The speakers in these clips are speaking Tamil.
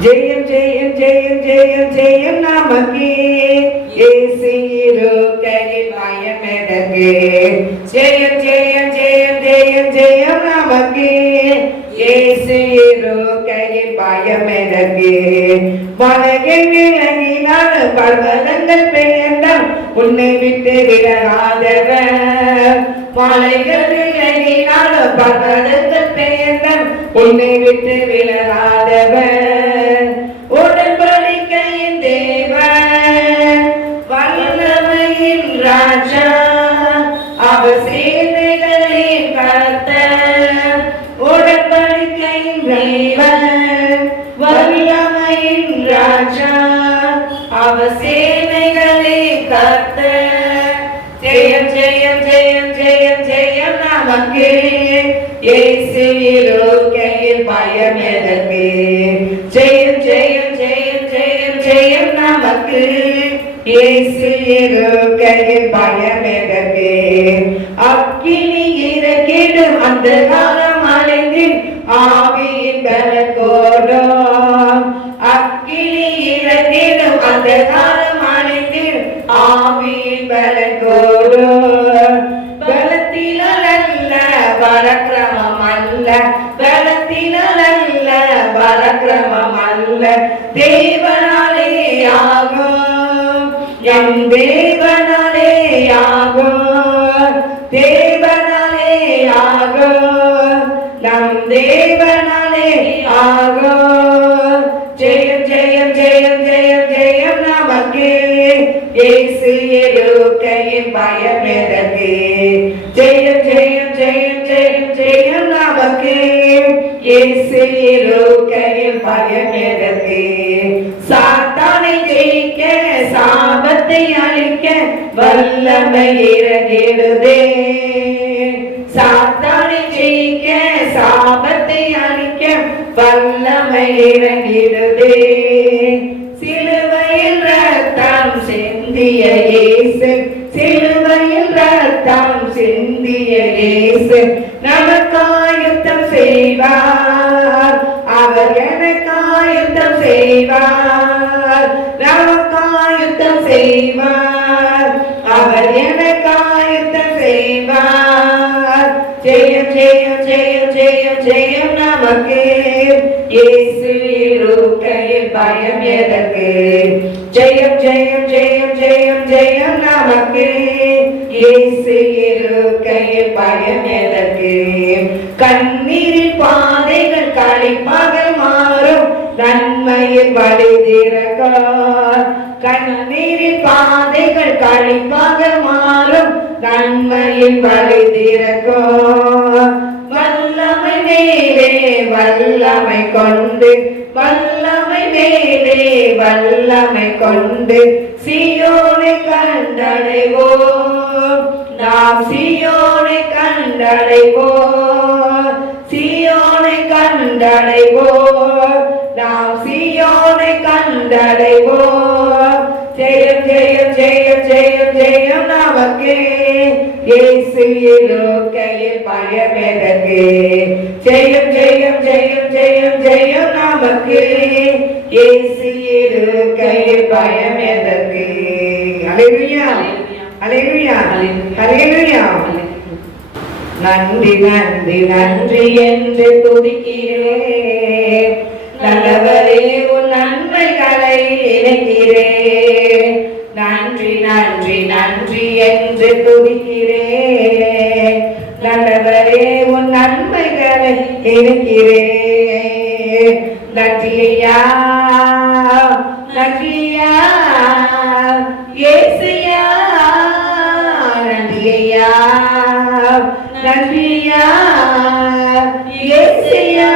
ஜெயம் ஜெயம் ஜெயம் ஜெயம் ஜெயம் நமக்கே இயேசு இருக்கையில் பயம் எதற்கு ஜெயம் ஜெயம் ஜெயம் ஜெயம் ஜெயம் நமக்கே இயேசு இருக்கையில் பயம் எதற்கு மலைகள் விலகினால் பர்வதங்கள் பெயர்ந்தால் உன்னை விட்டு விலகாதவர் மலைகள் விலகினால் பர்வதங்கள் பெயர்ந்தால் உன்னை விட்டு விலகாதவர் உடன்படிக்கையின் தேவன் வல்லமையின் ராஜா அவர் சேனைகளின் கர்த்தர் உடன்படிக்கையின் தேவன் வல்லமையின் ராஜா அவர் சேனைகளின் கர்த்தர் ஜெயம் ஜெயம் ஜெயம் ஜெயம் ஜெயம் நமக்கே இயேசு இருக்கையில் பயம் எதற்கு ஜெயம் ஜெயம் ஜெயம் ஜெயம் ஜெயம் நமக்கு இயேசு இருக்கையில் பயம் எதற்கு அக்கினி இறக்கிடும் அந்த காலம் அலைந்தின் ஆவியின் பலத்தோடும் அக்கினி இறக்கிடும் அந்த காலம் அலைந்தின் ஆவியின் பலத்தோடும் பலத்தினால் அல்ல பரக்கிரமம் அல்ல பலத்தினால் அல்ல பரக்கிரமம் அல்ல தேவனாலே ஆகும் எம் தேவனாலே ஆகும் தேவனாலே ஆகும் நம் தேவனாலே ஆகும் ஜெயம் ஜெயம் ஜெயம் ஜெயம் ஜெயம் நமக்கே இயேசு இருக்கையில் பயம் எதற்கு ஜெயம் ஜெயம் ஜெயம் ஜெயம் ஜெயம் நமக்கு இயேசு இருக்கையில் பயம் எதற்கு சாத்தானை ஜெயிக்க சாபத்தை அழிக்க வல்லமை இறங்கிடுதே சாத்தானை ஜெயிக்க சாபத்தை அழிக்க வல்லமை இறங்கிடுதே சிலுவையில் ரத்தம் சிந்திய இயேசு சிலுவையில் ரத்தம் சிந்திய இயேசு நமக்காயுத்தம் செய்வார் அவர் எனக்காயுத்தம் செய்வார் நமக்காயுத்தம் செய்வார் அவர் எனக்காயுத்தம் செய்வார் ஜெயம் ஜெயம் ஜெயம் ஜெயம் ஜெயம் நமக்கு இயேசு இருக்கையில் பயம் எதற்கு ஜெயம் ஜெயம் ஜெயம் ஜெயம் ஜெயம் நமக்கு இயேசு இருக்கையில் பயம் எதற்கு கண்ணீரின் பாதைகள் களிப்பாக மாறும் நன்மையில் வழி திறக்கும் கண்ணீரின் பாதைகள் களிப்பாக மாறும் நன்மையில் வழி திறக்கும் வல்லமை மேலே வல்லமை கொண்டு வல்லமை மேலே வல்லமை கொண்டு சீயோனை கண்டடைவோம் நாம் சீயோனை கண்டடைவோம் சீயோனை கண்டடைவோம் நாம் சீயோனை கண்டடைவோம் ஜெயம் ஜெயம் ஜெயம் ஜெயம் ஜெயம் நமக்கு இயேசு இருக்கையில் பயம் எதற்கு ஜெயம் ஜெயம் ஜெயம் ஜெயம் ஜெயம் நமக்கு இயேசு இருக்கையில் பயம் எதற்கு அல்லேலூயா அல்லேலூயா அல்லேலூயா நன்றி நன்றி நன்றி என்று துதிக்கிறேன் நல்லவரே உன் நன்மைகளை நினைக்கிறேன் நன்றி நன்றி நன்றி என்று துதிக்கிறேன் நல்லவரே உன் நன்மைகளை நினைக்கிறேன் நன்றியா நன்றியா இயேசுயா நன்றியா நன்றியா இயேசுயா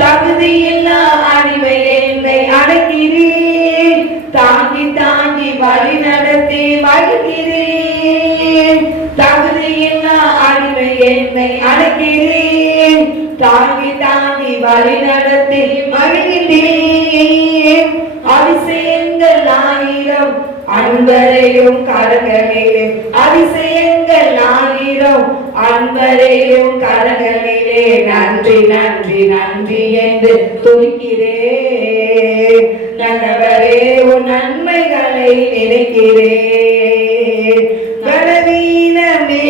தகுதியில்லா அடிமை என்னை அழைக்கிறேன் தாங்கி தாங்கி வழி நடத்தி வருகிறேன் தகுதியில்லா அடிமை என்னை அழைக்கிறேன் தாங்கி தாங்கி வழி நடத்தி வருகிறேன் அதிசயங்கள் ஆயிரம் அன்பரையும் கரங்களிலே அதிசயங்கள் ஆயிரம் அன்பரையும் கரங்களிலே நன்றி நன்றி நன்றி என்று துதிக்கிறேன். நல்லவரே உன் நன்மைகளை நினைக்கிறேன். பலவீனமே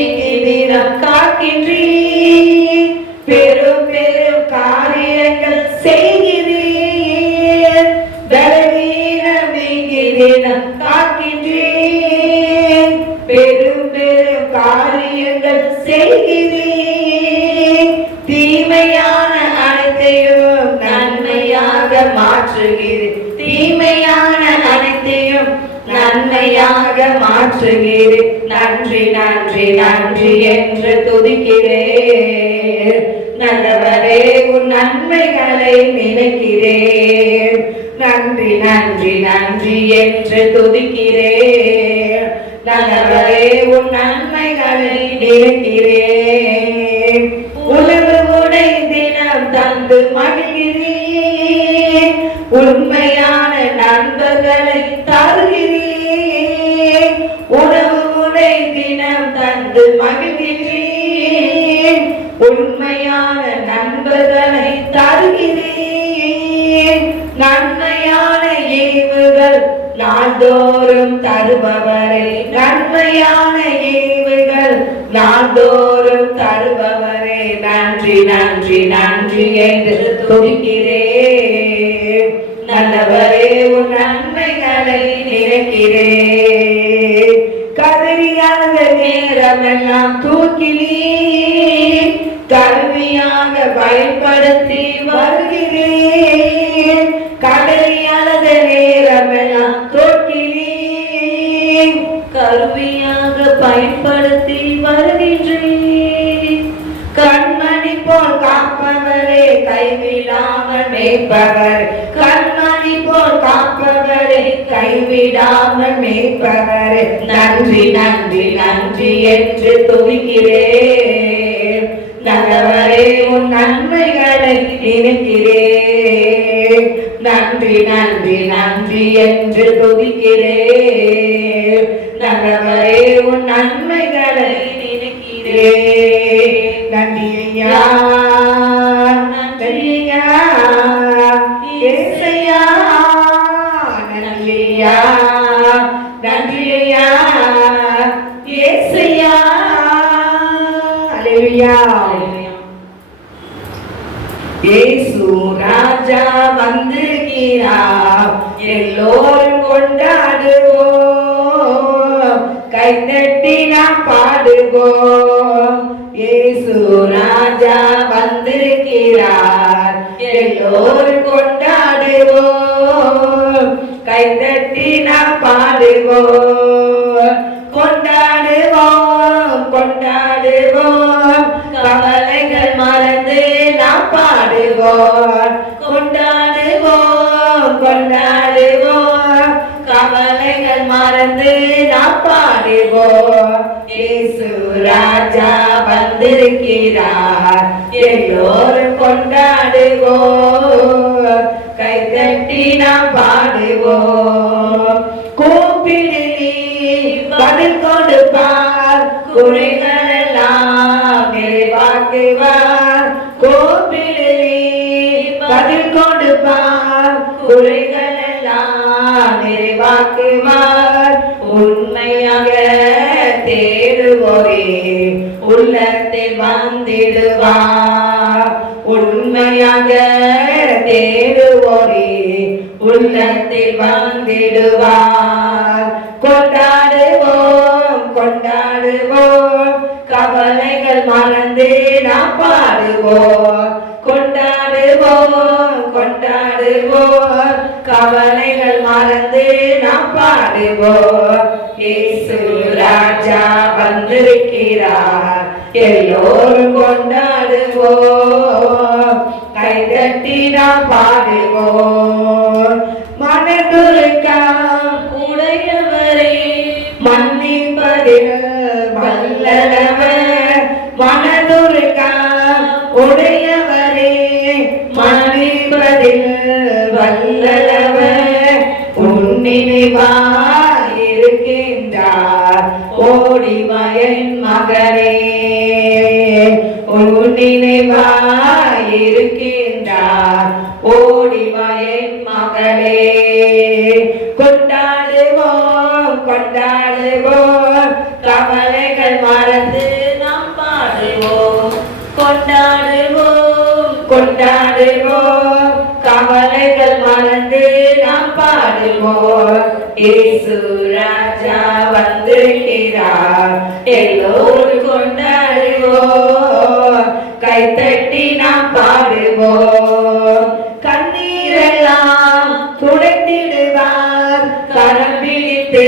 தினம் காக்கின்றீர், பெரும் பெரும் காரியங்கள் செய்கிறீர். பலவீனமே தினம் காக்கின்றீர், பெரும் பெரும் காரியங்கள் செய்கிறீர். தீமையான அனைத்தையும் நன்மையாக மாற்றுகிறீர், தீமையான அனைத்தையும் நன்மையாக மாற்றுகிறேன். நன்றி நன்றி நன்றி என்று துதிக்கிறேன். நல்லவரே உன் நன்மைகளை நினைக்கிறேன். நன்றி நன்றி நன்றி என்று துதிக்கிறேன். நல்லவரே உன் நன்மைகளை நினைக்கிறேன். உணவு உடை தினம் தந்து மகிழ்கிறேன், உண்மையான நண்பர்களை தருகிறேன். உணவு உடை தினம் தந்து மகிழ்கிறேன், உண்மையான நண்பர்களை தருகிறேன். நன்மையான ஈவுகள் நாள்தோறும் தருபவரே, நன்மையான ஈவுகள் நாள்தோறும் தருபவரே. நன்றி நன்றி நன்றி என்று துதிக்கிறேன். நல்லவரே உன் நன்மைகளை நினைக்கிறேன். கதறியாத நேரமெல்லாம் தூக்கினீர், கருவியாக பயன்படுத்தி வருகிறேன். கடலியாத நேரமெல்லாம் தூக்கினீர், கருவியாக பயன்படுத்தி வருகின்றேன். கண்மணி போல் காப்பவரே, கைவிடாமல் மேய்ப்பவர். கண்மணி போல் காப்பவரே, கைவிடாமல் மேய்ப்பவரே. நன்றி நன்றி நன்றி என்று துதிக்கிறேன். நல்லவரே உன் நன்மைகளை நினைக்கிறேன். நன்றி நன்றி நன்றி என்று துதிக்கிறேன். நல்லவரே உன் நன்மைகளை நினைக்கிறேன். நன்றி ஐயா, நன்றி ஐயா, ஏசையா, நன்றி ஐயா, நன்றி ஐயா, ஏசையா. அல்லேலூயா. இயேசு ராஜா வந்திருக்கிறார், எல்லோரும் கொண்டாடுவோம், கைதட்டி நாம் பாடுவோம். இயேசு ராஜா வந்திருக்கிறார், எல்லோரும் கொண்டாடுவோம், கைதட்டி நாம் பாடுவோம். கொண்டாடுவோம் கொண்டாடுவோம், கவலைகள் மறந்து நாம் பாடுவோம். கொண்டாடுவோம் கொண்டாடுவோம், கவலைகள் மறந்து நாம் பாடுவோம். இயேசு ராஜா வந்திருக்கிறார், எல்லோரும் கொண்டாடுவோம், கைதட்டி நாம் பாடுவோம். கூப்பிடு நீ பதில் கொடுப்பார், குறைகள் எல்லாம் நிறைவாக்குவார். கூப்பிடு நீ பதில் கொடுப்பார், குறைகள் எல்லாம் நிறைவாக்குவார். உண்மையாக தேடுவோரே உள்ளத்தில் வந்திடுவார். உண்மையாக தேடுவோரே உள்ளத்தில் வந்திடுவார். கொண்டாடுவோம் கொண்டாடுவோம், கவலைகள் மறந்து நாம் பாடுவோம். கொண்டாடுவோம் கொண்டாடுவோம், கவலைகள் மறந்து நாம் பாடுவோம். இயேசு ராஜா வந்திருக்கிறார், எல்லோரும் கொண்டாடுவோம், கைதட்டி நாம் பாடுவோம். மனதுருக்கா உடையவரே, மன்னிப்பதில் வல்லவர். மனதுருக்கா உடையவரே, மன்னிப்பதில் வல்லவர். உன்னினைவாயிரு என் மகனே உன் நினைவாயிருக்கின்றார் ஓடிவா என் மகளே கொண்டாடுவோம் கொண்டாடுவோம் கவலைகள் மறந்து நாம் பாடுவோம் கொண்டாடுவோம் கொண்டாடுவோம் கவலைகள் மறந்து நாம் பாடுவோம் இயேசு ராஜா வந்திருக்கிறார் எல்லோரும் கொண்டாடுவோம் கைத்தட்டி நாம் பாடுவோம் கண்ணீரெல்லாம் துடைத்திடுவார் கரம் பிடித்து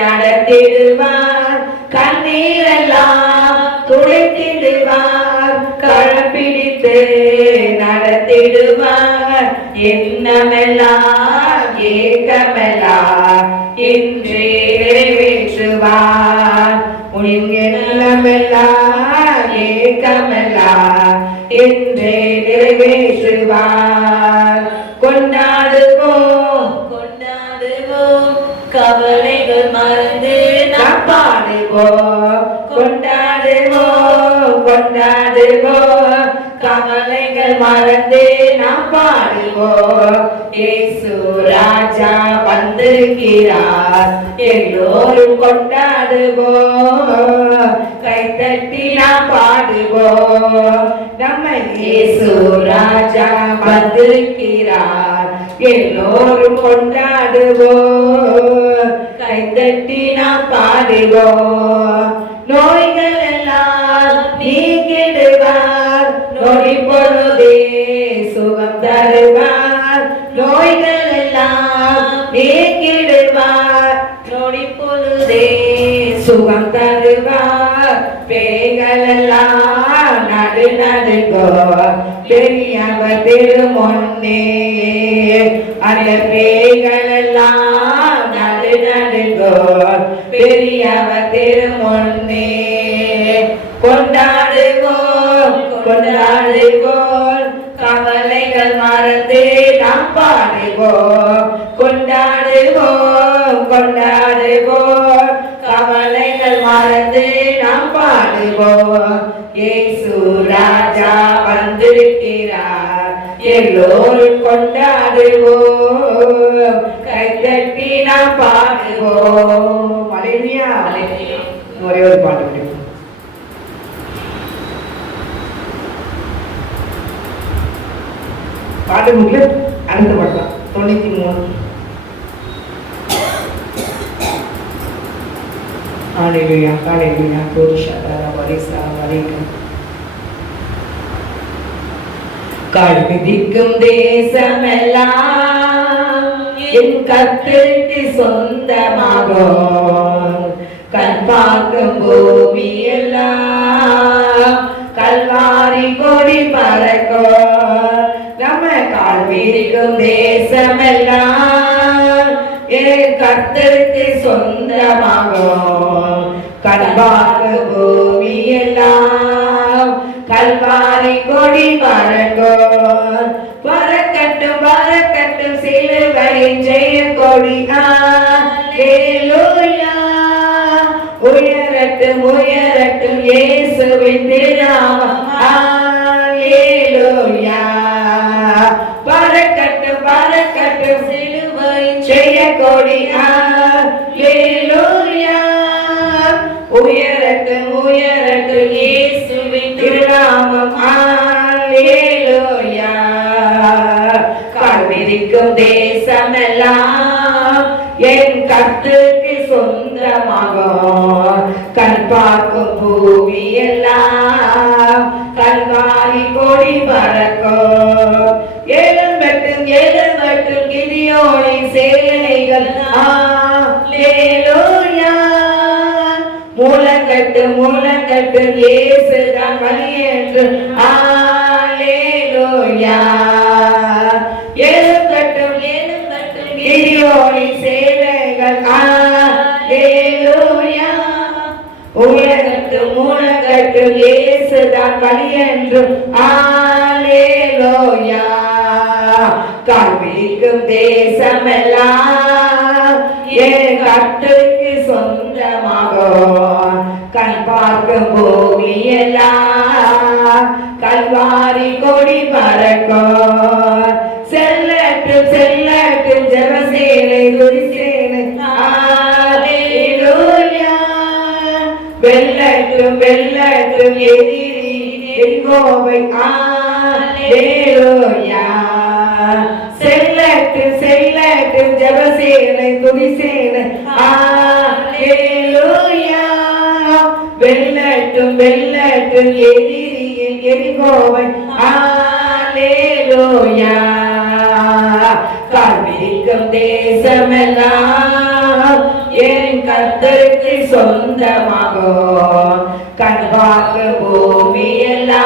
நடத்திடுவார் கண்ணீரெல்லாம் துடைத்திடுவார் கரம் பிடித்து நடத்திடுவார் எண்ணமெல்லாம் ஏக்கமெல்லாம் இன்றே நிறைவேற்றுவார் உன் எண்ணமெல்லாம் ஏக்கமெல்லாம் இன்றே நிறைவேற்றுவார் கொண்டாடுவோம் கொண்டாடுவோம் கவலைகள் மறந்து நாம் பாடுவோம் கொண்டாடுவோம் கொண்டாடுவோம் கவலைகள் மறந்து நாம் பாடுவோம் இயேசு ராஜா வந்திருக்கிறார் எல்லோரும் கொண்டாடுவோம் கைத்தட்டி நாம் பாடுவோம் நம்ம இயேசு ராஜா வந்திருக்கிறார் எல்லோரும் கொண்டாடுவோம் கைத்தட்டி நாம் பாடுவோம் நோய்கள் எல்லாம் நீக்கிடுவார் நொடி பொழுதே சுகம் தருவார் நோய்கள் எல்லாம் நீக்கிடுவார் நொடி பொழுதே சுகம் தருவார் பேய்கள் எல்லாம் நடு நடுங்கோ பெரியவர் திருமுன்னே அந்த பேய்கள் எல்லாம் நடு நடுங்கோ பெரியவர் திருமுன்னே கொண்டாடுவோம் கொண்டாடுவோம் கவலைகள் மறந்து நாம் பாடுவோம் கொண்டாடுவோம் கொண்டாடுவோம் கவலைகள் மறந்து நாம் பாடுவோம் இயேசு ராஜா வந்திருக்கிறார் எல்லோரும் கொண்டாடுவோம் கைத்தட்டி நாம் பாடுவோம் அல்லேலூயா ஒரே ஒரு பாட்டு முடியும் பாட்டு முக்கிய அடுத்த பாட்டு 93 Hallelujah, hallelujah, Purushadara Varisa Varika கடுமிதிக்கும் தேசமெல்லாம் என் கர்த்தருக்கு சொந்தமாகும் கண் பார்க்கும் பூமி எல்லாம் கல்வாரி கொடி பறக்கும் நம்ம கால் மிதிக்கும் தேசமெல்லாம் என் கர்த்தருக்கு சொந்தமாகும் கண் பார்க்கும் பூமி எல்லாம் கல்வாரி கொடி பறக்கும் பறக்கட்டும் பறக்கட்டும் சிலுவையின் ஜெய கொடி அல்லேலூயா உயரட்டும் உயரட்டும் இயேசுவின் திருநாமம் அல்லேலூயா பறக்கட்டும் பறக்கட்டும் சிலுவையின் ஜெய கொடி அல்லேலூயா உயரட்டும் உயரட்டும் இயேசுவின் திருநாமம் அல்லேலூயா காண்பிக்கும் தேசமெல்லாம் என் கர்த்தருக்கு சொந்தமாகும் கண் பார்க்கும் பூமி எல்லாம் கல்வாரி கொடி பறக்கும் எழும்பட்டும் எழும்பட்டும் கிதியோனின் சேனைகள் அல்லேலூயா முழங்கட்டும் முழங்கட்டும் இயேசுதான் வழி என்று அல்லேலூயா எழும்பட்டும் எழும்பட்டும் கிதியோனின் சேனைகள் அல்லேலூயா உலகட்டும் முழங்கட்டும் இயேசுதான் வழி என்று அல்லேலூயா காண்பிக்கும் தேசமெல்லாம் என் கர்த்தருக்கு சொந்தமாகும் பார்க்கும் பூமியெல்லாம் கல்வாரி கொடி பறக்கும். செல்லட்டும் செல்லட்டும் ஜெபசேனை துதிசேனை ஹல்லேலூயா. வெல்லட்டும் வெல்லட்டும் எதிரி எரிகோவை ஹல்லேலூயா. செல்லட்டும் செல்லட்டும் ஜெபசேனை துதிசேனை ஹல்லேலூயா. வெல்லட்டும் வெல்லட்டும் எதிரியின் எரிகோவை ஹல்லேலூயா. காண்பிக்கும் தேசமெல்லாம் என் கர்த்தருக்கு சொந்தமாகும். கண்பார்க்கும் பூமியெல்லாம்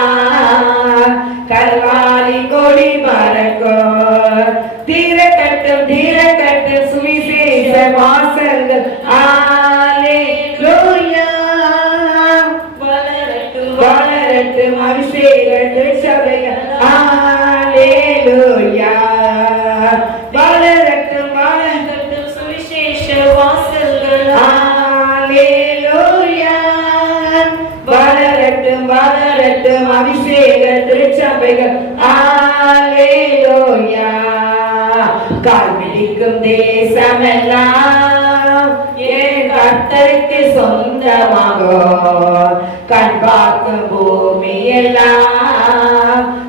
கல்வாரி கொடி பறக்கும். தீரக்கட்டும் சுவிசேஷ வாசல்கள் ஹல்லேலூயா. வளரட்டும் அபிஷேக திருச்சபைகள் ஹல்லேலூயா. வளரட்டும் வளரட்டும் சுவிசேஷ வாசல்கள் ஹல்லேலூயா. வளரட்டும் வளரட்டும் அபிஷேக திருச்சபைகள் ஹல்லேலூயா. கால்பிடிக்கும் தேசமெல்லாம் என் கர்த்தருக்கு சொந்தமாகும். கண் பார்க்கும் பூமியெல்லாம்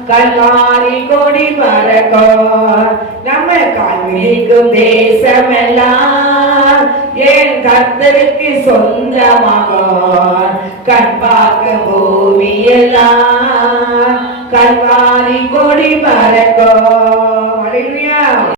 கல்வாரி கொடி பறக்கும். நம்ம கால்பிடிக்கும் தேசமெல்லாம் என் கர்த்தருக்கு சொந்தமாகும். கண் பார்க்கும் பூமியெல்லாம் கல்வாரி கொடி பறக்கும்.